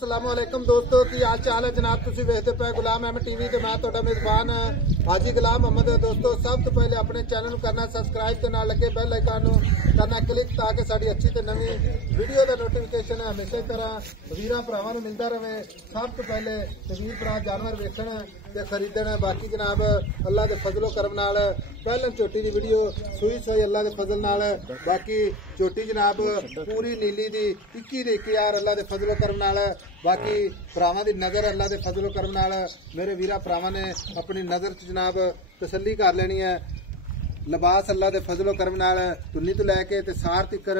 अस्सलामुअलैकुम दोस्तों की हाल चाल है जनाब। तुसी वेखदे पे गुलाम अहमद टीवी ते मैं तुहाडा मेजबान हाजी गुलाम अहमद। दोस्तों सब तो पहले अपने चैनल करना सबसक्राइब ते नाल लगे बेल आइकन करना क्लिक ताकि साडी अच्छी ते नवी वीडियो का नोटिफिकेशन हमेशा तरह वीरां भरावां नूं मिलदा रहे। सब तो पहले वीर भरा जानवर वेखण ते खरीदण। बाकी जनाब अल्लाह के फजलो करम नाल पहले झोटी की वीडियो सूई सोई अल्लाह के फजल नाल। बाकी झोटी जनाब पूरी नीली दी 21,000 अल्लाह के फजलो करम नाल। बाकी भरावां दी नजर अल्लाह के फजलो करम नाल मेरे वीरा भरावां ने अपनी नजर च जनाब तसल्ली कर लेनी है। लिबास अल्लाह के फजलो करम नाल तुन्नी तो लैके ते सार तिकर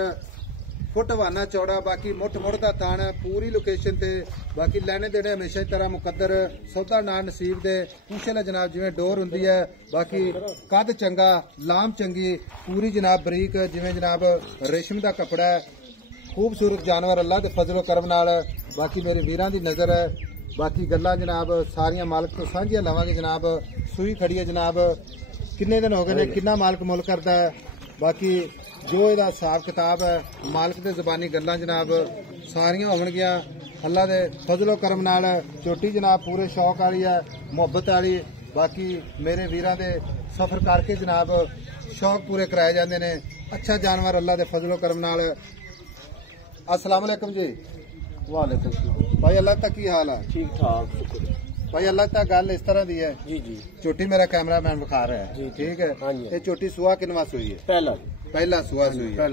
फुट वाना चौड़ा। बाकी मुठ मुड़ का थान पूरी लोकेशन ते। बाकी लैने देने हमेशा तरह मुकद्दर सौदा ना नसीब दे पूछे जनाब जिवें डोर हुंदी है। बाकी कद चंगा लाम चंगी पूरी जनाब बरीक जिवें जनाब रेशम का कपड़ा है। खूबसूरत जानवर अल्लाह के फजलो करम नाल। बाकी मेरे वीरां दी नजर है। बाकी गल्लां जनाब सारियां मालक तो सांझियां लवांगे जनाब। सूई खड़ी है जनाब किन्ने दिन हो गए ने किन्ना मालक मुल करता है। बाकी जो इहदा हिसाब किताब है मालक दे ज़बानी गल्लां जनाब सारियां होणगियां अल्लाह दे फजलो करम नाल। झोटी जनाब पूरे शौक वाली है मुहब्बत वाली। बाकी मेरे वीरां दे सफर करके जनाब शौक पूरे कराए जाते हैं। अच्छा जानवर अल्लाह दे फजलो करम नाल। अस्सलाम वालेकुम जी। वालेकुम सलाम भाई अल्लाह तक की हाल है? ठीक ठाक शुक्र भाई अल्लाह तक गल इस तरह दी है जी जी। झोटी मेरा कैमरा मैन विखा रहा है जी, ठीक है। हाँ जी। ये झोटी सुहा किनवा सुई है? पहला सुहा सुई है।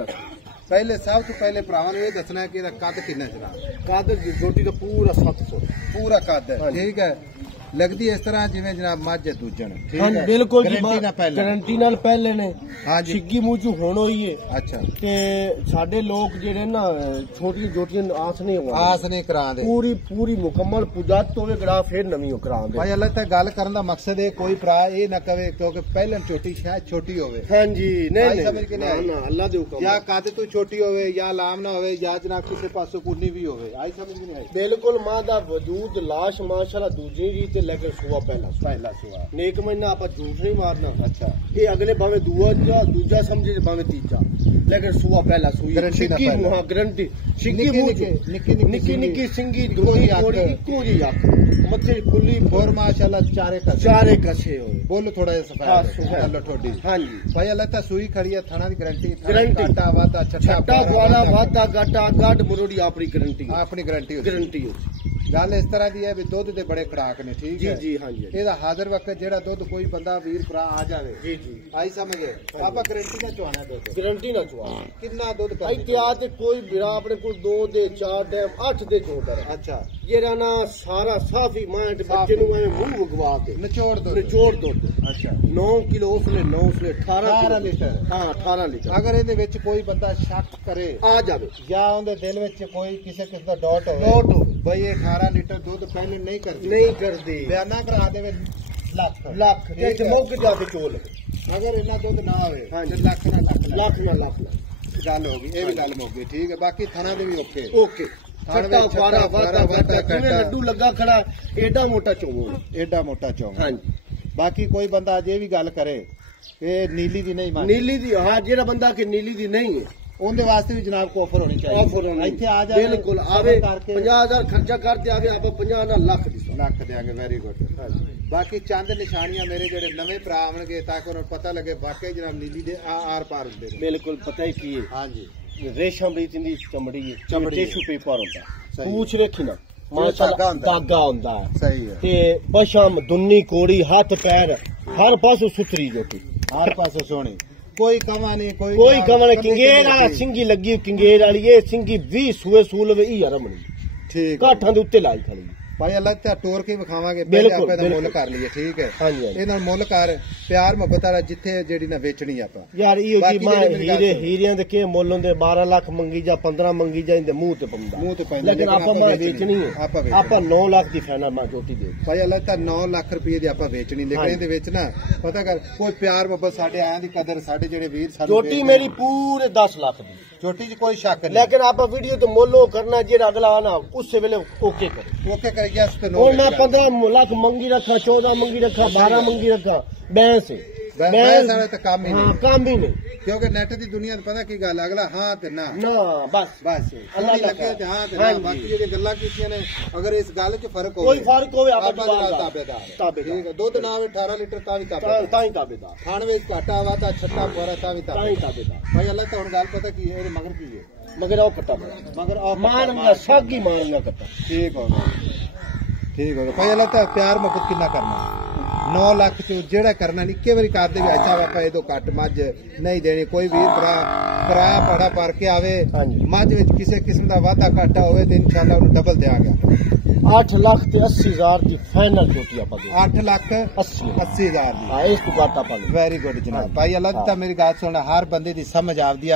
पहले सब तो पहले भरावां नूं ये दसना है कि इहदा कद किन्ना जनाब? कद झोटी का पूरा 7 फुट पूरा कद है ठीक है। लगदी इस तरह जिवें जनाब मझ दूजण ठीक हाँ है। बिल्कुल गारंटी ना पहले गारंटी नाल पहले ने हाँ जी। छिग्गी मूंह होण होई है। अच्छा ते साडे लोग जेडे ना छोटी जोटियां आस नहीं होंदी आस नहीं करांदे पूरी पूरी मुकम्मल पुजात होवे गड़ा फिर नवी करांदे। भाई अल्लाह तक गल करन दा मकसद है कोई भरा ये ना कहे क्योंकि पहले छोटी शायद छोटी होवे। हां जी आई समझ के नहीं आई? ना अल्लाह दे हुक्म या कद तो छोटी होवे या लाम ना होवे या जनाब किसी पासों कुन्नी भी होवे। आई समझ नहीं आई? बिल्कुल मां दा वजूद लाश माशाल्लाह दूजी जी ते लेकिन सुआ पहला सुहा नेक महीना आप झूठ नहीं मारना। अच्छा ये अगले भावे दूजा समझे भावे तीजा लेकिन सुआ पहला सुई गारंटी ना पहला। हां गारंटी छिक्की निक्की निक्की सिंगी दोही थोड़ी इको जी अख मथे खुली और माशाल्लाह चारे कसे हो बोलो थोड़ा हाँ, सफेद चलो ठोडी। हां जी भाई अल्लाह तक सुई खड़ी है थाना दी गारंटी गारंटी वादा छट्टा वाला वादा गाटा गाड मुरोड़ी अपनी गारंटी अपनी गारंटी गारंटी गल इस तरह की है भी दुध दे बड़े खुराक ने ठीक जी है। जी हां जी ਇਹਦਾ ਹਾਜ਼ਰ ਵਕਤ ਜਿਹੜਾ ਦੁੱਧ ਕੋਈ ਬੰਦਾ ਵੀਰ ਭਰਾ ਆ ਜਾਵੇ जी जी ਆਈ ਸਮਝੇ ਆਪਾਂ ਗਾਰੰਟੀ ਨਾਲ ਚਵਾਣਾ ਦੁੱਧ गारंटी ना चुआ ਕਿੰਨਾ ਦੁੱਧ आई त्यार ते कोई बिरा अपने को 2 दे 4 दे 8 दे जोड़ ਅੱਛਾ जेड़ा ना सारा साफी मांट बच्चे नु मैं मुंह वगवा के ਨਿਚੋੜ ਦੁੱਧ निचोड़ दुध ਅੱਛਾ 9 किलो उसले 9 उसले 18 ਲੀਟਰ। हाँ 18 लीटर ਅਗਰ ਇਹਦੇ ਵਿੱਚ ਕੋਈ ਬੰਦਾ ਸ਼ੱਕ ਕਰੇ आ जावे ਜਾਂ ਉਹਦੇ ਦਿਲ ਵਿੱਚ ਕੋਈ ਕਿਸੇ ਕਿਸ ਦਾ ਡਾਊਟ ਹੋਵੇ नोट हो ਬਈ ਇਹ 18 ਲੀਟਰ ਦੁੱਧ ਪਹਿਲੇ ਨਹੀਂ ਕਰਦੀ नहीं कर दी ਬਿਆਨਾ ਕਰਾ ਦੇਵੇ ਲੱਖ लाख ते ठीक है। मुक जाके चोल ਅਗਰ ਇਹਨਾਂ ਦੁੱਧ ਨਾ ਹੋਵੇ हाँ ਤੇ जी। ਲੱਖ ਨਾ लाख ना लाख ਗੱਲ ਹੋ ਗਈ ਇਹ ਵੀ ਗੱਲ ਮੁੱਕ ਗਈ ਠੀਕ ਹੈ। ਬਾਕੀ ਥਣਾ ਦੇ ਵੀ ਓਕੇ ओके छट्टा फारा वादा वादा किਵੇਂ ਲੱਡੂ ਲੱਗਾ ਖੜਾ ਐਡਾ ਮੋਟਾ ਚੋਵੋ ਏਡਾ ਮੋਟਾ ਚੌਂਕ। हाँ जी ਬਾਕੀ ਕੋਈ ਬੰਦਾ ਅਜੇ ਵੀ ਗੱਲ ਕਰੇ ਇਹ ਨੀਲੀ ਦੀ ਨਹੀਂ ਮੰਨ नीली दी हाँ जेड़ा बंदा के नीली दी नहीं है ਉਹਦੇ ਵਾਸਤੇ ਵੀ ਜਨਾਬ ਕੋ ਆਫਰ ਹੋਣੀ ਚਾਹੀਦੀ। ऑफर ਇੱਥੇ ਆ ਜਾਵੇ बिल्कुल आवे ਕਰਕੇ 50000 खर्चा करते आवे आप 50 ना लाख दी ਲੱਖ ਦੇਾਂਗੇ ਵੈਰੀ ਗੁੱਡ। हाँ जी ਬਾਕੀ ਚੰਦ ਨਿਸ਼ਾਨੀਆਂ ਮੇਰੇ ਜਿਹੜੇ ਨਵੇਂ ਭਰਾ ਆਉਣਗੇ ਤਾਂ ਕਿ ਉਹਨਾਂ ਨੂੰ ਪਤਾ ਲੱਗੇ ਵਾਕਈ ਜਨਾਬ ਨੀਲੀ ਦੇ ਆਰ ਪਾਰ ਹੁੰਦੇ ਨੇ। बिल्कुल पता ही की है ਹਾਂਜੀ रेशम रीत दी चमड़ी है चमड़ी है। टिश्यू पेपर होता सही। पूछ रखी ना धागा माशाल्लाह होंदा। धागा होंदा है ਸਹੀ ਹੈ ते पशम दुन्नी कोड़ी हाथ पैर हर पासों सुथरी जोटी ਹਰ ਪਾਸੇ ਸੋਹਣੀ ਕੋਈ ਕਮਾ ਨਹੀਂ कोई कमल किंगेरा सिंगी लगी किंगेर वाली ये सिंगी 20 सूए सूल वे ई रमणी ਠੀਕ काठां दे उत्ते लाई खड़ी ਭਾਈ ਅੱਲਾ ਤੇ ਟੋਰ ਕੇ ਵਿਖਾਵਾਂਗੇ ਬਿਲਕੁਲ, ਆਪਾਂ ਇਹਦਾ ਮੁੱਲ ਬਿਲਕੁਲ। ਕਰ ਲਈਏ ਠੀਕ ਹੈ। हाँ जी हाँ जी। ਇਹਨਾਂ ਮੁੱਲ ਕਰ ਪਿਆਰ ਮੁਹੱਬਤ ਵਾਲਾ ਜਿੱਥੇ ਜਿਹੜੀ ਨਾ ਵੇਚਣੀ ਆਪਾਂ यार इहो बाकी जी मां जेह्ड़ी मेरी गल हीरे सुनो। हीरियां दे के मुੱਲ ਹੁੰਦੇ 12 ਲੱਖ ਮੰਗੀ ਜਾਂ 15 ਮੰਗੀ ਜਾਂ ਇਹਦੇ ਮੂੰਹ ਤੇ ਪੰਦਾ ਮੂੰਹ ਤੇ ਪੈਂਦਾ लेकिन ਆਪਾਂ ਮਾਂ ਵੇਚਣੀ ਹੈ ਆਪਾਂ ਵੇਚਣੀ। ਆਪਾਂ 9 ਲੱਖ ਦੀ ਫਾਈਨਲ ਮਾਂ ਚੋਟੀ ਦੇ ਭਾਈ ਅੱਲਾ ਤਾਂ 9 ਲੱਖ ਰੁਪਏ ਦੀ ਆਪਾਂ ਵੇਚਣੀ ਲੇਕਿਨ ਹਾਂਜੀ। ਇਹਦੇ ਵਿੱਚ ਨਾ ਪਤਾ ਕਰ ਕੋਈ ਪਿਆਰ ਮੁਹੱਬਤ ਸਾਡੇ ਆਇਆਂ ਦੀ ਕਦਰ ਸਾਡੇ ਜਿਹੜੇ ਵੀਰ ਸਾਨੂੰ ਚੋਟੀ ਵੇਚਦੇ ਮੇਰੀ ਪੂਰੇ 10 ਲੱਖ ਦੀ ਚੋਟੀ 'ਚ ਕੋਈ ਸ਼ੱਕ ਨਹੀਂ लेकिन आप वीडियो तो मोलो करना जेड़ा अगला आना उस वेले ओके करे ओके कर यस तो नो और मैं 15 लाख मंगी रखा 14 मंगी रखा 12 मंगी रखा बैंस ਬੈਸ ਵਾਲੇ ਤਾਂ ਕੰਮ ਹੀ ਹਾਂ ਨਹੀਂ ਕੰਮ ਹੀ ਨਹੀਂ ਕਿਉਂਕਿ ਨੈਟ ਦੀ ਦੁਨੀਆ ਤੇ ਪਤਾ ਕੀ ਗੱਲ ਅਗਲਾ ਹਾਂ ਤੇ ਨਾ ਬਸ ਬਸ ਅੱਲਾਹ ਅੱਲਾਹ ਲੱਗੇ ਤੇ ਹਾਂ ਤੇ ਨਾ ਬਾਕੀ ਜਿਹੜੀ ਗੱਲਾਂ ਕੀਤੀਆਂ ਨੇ ਅਗਰ ਇਸ ਗੱਲ 'ਚ ਫਰਕ ਹੋਵੇ ਕੋਈ ਫਰਕ ਹੋਵੇ ਆਪਾਂ ਤਾਬੇਦਾਰ ਠੀਕ ਹੈ ਦੁੱਧ ਨਾ ਹੋਵੇ 18 ਲੀਟਰ ਤਾਂ ਵੀ ਤਾਂ ਹੀ ਤਾਬੇਦਾਰ ਖਾਣ ਵਿੱਚ ਘਾਟਾ ਵਾ ਤਾਂ ਛੱਟਾ ਪੋਰਾ ਤਾਂ ਵੀ ਤਾਬੇਦਾਰ ਭਾਈ ਅੱਲਾਹ ਤਾਂ ਹੁਣ ਗੱਲ ਪਤਾ ਕੀ ਹੈ ਇਹਦੇ ਮਗਰ ਕੀ ਹੈ ਮਗਰ ਉਹ ਕੱਟਾ ਮਗਰ ਮਾਨ ਸਾਗੀ ਮਾਨ ਕੱਟਾ ਠੀਕ ਹੋ ਗਿਆ ਭਾਈ ਅੱਲਾਹ ਤਾਂ ਪਿਆਰ ਮੁਹੱਬਤ ਕਿੰਨਾ ਕਰਨਾ 9 ਲੱਖ ਚੋਂ ਜਿਹੜਾ ਕਰਨਾ ਨਿੱਕੇ ਵਾਰੀ ਕਰਦੇ ਵੀ ਅੱਛਾ ਆਪਾਂ ਇਹਦੋਂ ਘੱਟ ਮੱਝ ਨਹੀਂ ਦੇਣੀ ਕੋਈ ਵੀਰ ਭਰਾ ਕਿਰਾਇਆ ਪਾੜਾ ਭਰ ਕੇ ਆਵੇ ਮੱਝ ਵਿੱਚ ਕਿਸੇ ਕਿਸਮ ਦਾ ਵਾਧਾ ਘਾਟਾ ਹੋਵੇ ਤੇ ਇਨਸ਼ਾਅੱਲਾ ਉਹਨੂੰ ਡਬਲ ਦਿਆਂਗੇ 8 ਲੱਖ ਤੇ 80,000 ਦੀ ਫਾਈਨਲ ਝੋਟੀ ਆਪਾਂ ਦੇ 8 ਲੱਖ 80,000 ਦੀ ਹਾਂ ਇਸ ਤੋਂ ਘੱਟ ਆਪਾਂ ਵੈਰੀ ਗੁੱਡ ਜਨਾਬ ਭਾਈ ਅੱਲਾਹ ਤਾਂ ਮੇਰੀ ਗੱਲ ਸੁਣ ਹਰ ਬੰਦੇ ਦੀ ਸਮਝ ਆਪਦੀ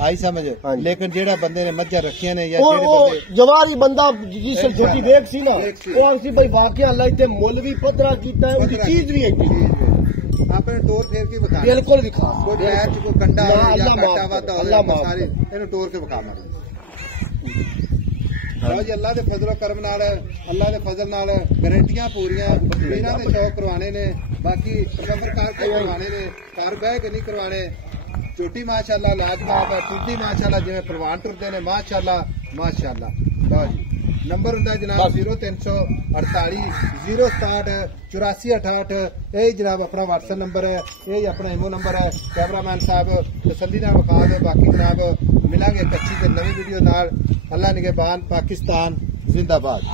ਆਈ ਸਮਝ ਲੇਕਿਨ ਜਿਹੜਾ ਬੰਦੇ ਨੇ ਮੱਝਾਂ ਰੱਖੀਆਂ ਨੇ ਜਾਂ ਜਿਹੜੇ ਬੰਦੇ ਜਵਾਰੀ ਬੰਦਾ ਜਿਸ ਝੋਟੀ ਦੇਖ ਸੀ ਨਾ ਉਹ ਅਸੀਂ ਭਾਈ ਵਾਕਿਆ ਅੱਲਾਹ ਤੇ ਮੁੱਲ ਵੀ ਪੱਧਰਾ ਕੀਤਾ ਉਹਦੀ ਚੀਜ਼ ਵੀ ਹੈਗੀ ਆਪਣੇ ਟੋਰ ਫੇਰ ਕੇ ਵਿਖਾ ਬਿਲਕੁਲ ਵਿਖਾ ਕੋਈ ਪੈਰ 'ਚ ਕੋਈ ਕੰਡਾ ਹੋਵੇ ਜਾਂ ਘਾਟਾ ਵਾਧਾ ਹੋਵੇ ਸਾਰੇ ਇਹਨੂੰ ਟੋਰ ਕੇ ਵਿਖਾ ਮਾਰੇ ਲਓ ਜੀ ਅੱਲਾਹ ਦੇ ਫਜ਼ਲ ਕਰਮ ਨਾਲ ਅੱਲਾਹ ਦੇ ਫਜ਼ਲ ਨਾਲ ਗਾਰੰਟੀਆਂ ਪੂਰੀਆਂ ਇਹਨਾਂ ਦੇ ਸ਼ੌਕ ਕਰਵਾਣੇ ਨੇ ਬਾਕੀ ਸਬਰ ਕਰਕੇ ਕਰਵਾਣੇ ਨੇ ਘਰ ਬਹਿ ਕੇ ਨਹੀਂ ਕਰਵਾਣੇ ਝੋਟੀ ਮਾਸ਼ਾਅੱਲਾ ਲਾਜਵਾਬ ਹੈ ਟੁੱਟੀ ਮਾਸ਼ਾਅੱਲਾ ਜਿਵੇਂ ਪ੍ਰਵਾਨ ਟੁਰਦੇ ਨੇ ਮਾਸ਼ਾਅੱਲਾ ਲਓ ਜੀ ਨੰਬਰ ਹੁੰਦਾ ਜਨਾਬ 0348 067 8468 ਇਹ ਜਨਾਬ ਆਪਣਾ WhatsApp ਨੰਬਰ ਹੈ ਇਹ ਆਪਣਾ ਇਮੋ ਨੰਬਰ ਹੈ ਕੈਮਰਾਮੈਨ ਸਾਹਿਬ ਤਸੱਲੀ ਨਾਲ ਵਿਖਾ ਦਿਓ ਬਾਕੀ ਜਨਾਬ ਮਿਲਾਂਗੇ ਇੱਕ ਅੱਛੀ ਤੇ ਨਵੀਂ ਵੀਡੀਓ ਨਾਲ ਅੱਲਾ ਨਿਗਹਿਬਾਨ ਪਾਕਿस्तान जिंदाबाद।